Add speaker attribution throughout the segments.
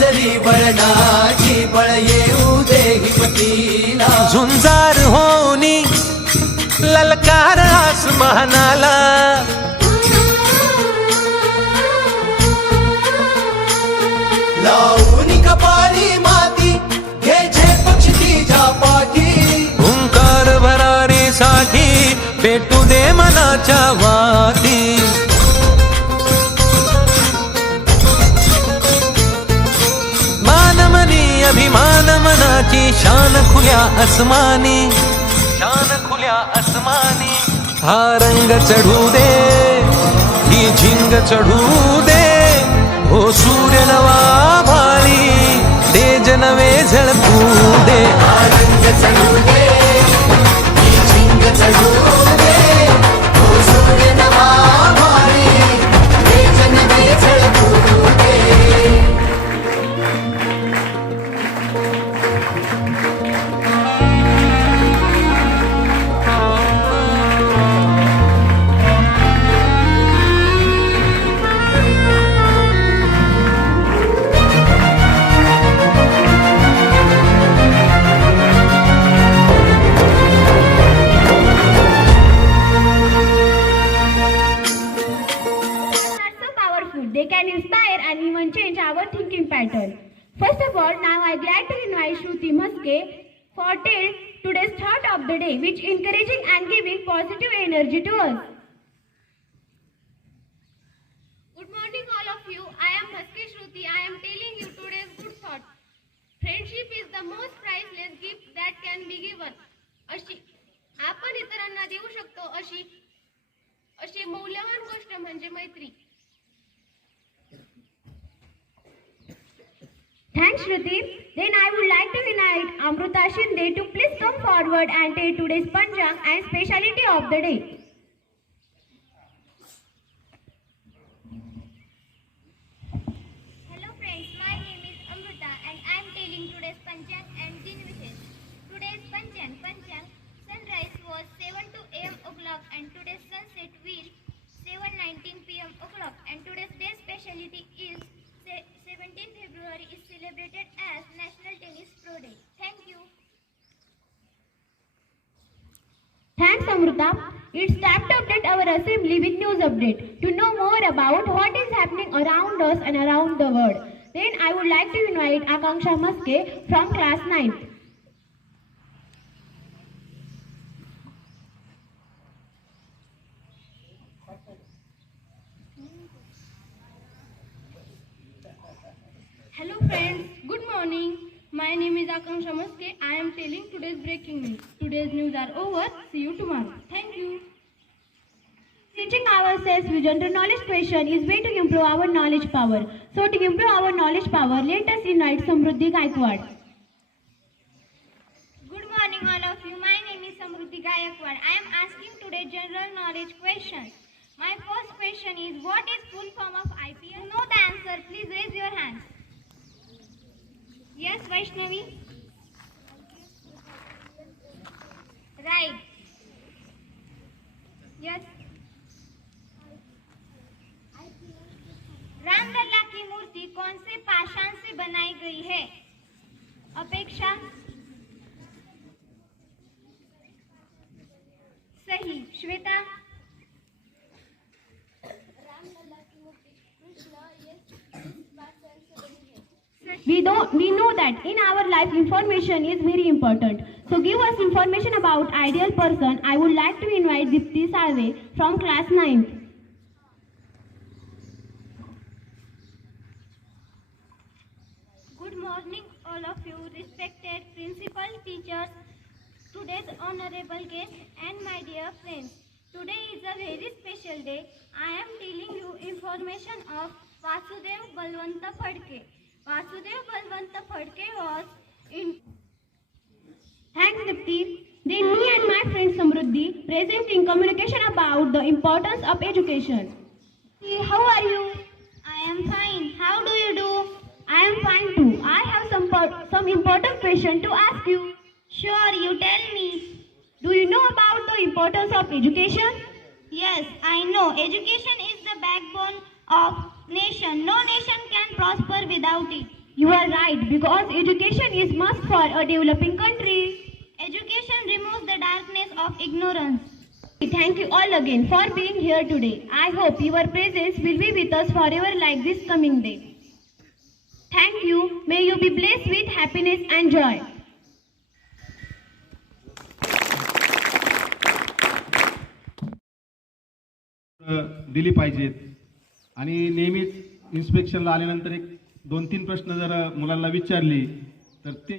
Speaker 1: गाजली बरणाची बळ येऊ दे पतीला. झुंजार होनी ललकार आसमानाला.
Speaker 2: लावून कपारी माती घे झे पक्षी तिच्या पाठी.
Speaker 1: हुंकार भरारी साठी पेटू दे मनाच्या वाती शान खुल्या अस्मानी शान खुल्या अस्मानी हा रंग चढू दे ही झिंग चढू दे. हो सूर्य नवा भाळी तेज नवे झळकू दे.
Speaker 2: रंग चढू
Speaker 3: First of all, now I glad to invite Shruti Maske for till today's thought of the day, which encouraging and giving positive energy to us.
Speaker 4: Good morning, all of you. I am Maske Shruti. I am telling you today's good thought. Friendship is the most priceless gift that can be given. अशी आपण इतरांना देऊ शकतो अशी अशी मौल्यवान गोष्ट म्हणजे मैत्री
Speaker 3: Thanks, Shruti. Then I would like to invite Amruta Shinde to please come forward and tell today's Panchang and speciality of the day.
Speaker 4: Hello friends, my name is Amruta and I am telling today's Panchang and. Today's Panchang, Panchang, sunrise was 7 to am o'clock and today's sunset will 7.19 pm o'clock
Speaker 3: Amruta. It's time to update our assembly with news update to know more about what is happening around us and around the world. Then I would like to invite Akanksha Maske from class 9th.
Speaker 4: Hello friends, good morning. My name is Akanksha Maske. I am telling today's breaking news. Today's news are over. See you tomorrow. Thank you.
Speaker 3: Teaching ourselves with general knowledge question is way to improve our knowledge power. So to improve our knowledge power, let us invite Samruddhi Gaikwad.
Speaker 4: Good morning, all of you. My name is Samruddhi Gayakwad. I am asking today general knowledge questions. My first question is What is full form of IPL? You know the answer. Please raise your hands. Yes, Vaishnavi? Right. Yes. Ramlala की मूर्ति कौन से पाषाण से बनाई गई है अपेक्षा
Speaker 3: We don't we know that in our life information is very important. So give us information about ideal person. I would like to invite Dipti Salve from class 9th.
Speaker 4: Good morning, all of you, respected principal, teachers, today's honorable guests, and my dear friends. Today is a very special day. I am telling you information of Vasudev Balwanta Phadke. Vasudev Balwanta Phadke was in
Speaker 3: Thanks Dipti. Then me and my friend Samruddhi presenting communication about the importance of education. How are you?
Speaker 4: I am fine. How do you do?
Speaker 3: I am fine too. I have some some important question to ask you.
Speaker 4: Sure, you tell me.
Speaker 3: Do you know about the importance of education?
Speaker 4: Yes, I know. Education is the backbone of nation. No nation can prosper without it.
Speaker 3: You are right because education is must for a developing country.
Speaker 4: Education the darkness of ignorance.
Speaker 3: Thank you all again for being here today. I hope your presence will be with us forever like this coming day. Thank you. May you be blessed with happiness and joy.
Speaker 5: दिली पाहिजेत आणि नेहमीच इन्स्पेक्शनला आल्यानंतर एक दोन तीन प्रश्न जर मुलांना विचारली तर ते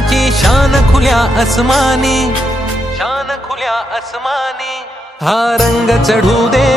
Speaker 1: मनाची शान खुल्या अस्मानी शान खुल्या अस्मानी हा रंग चढू दे.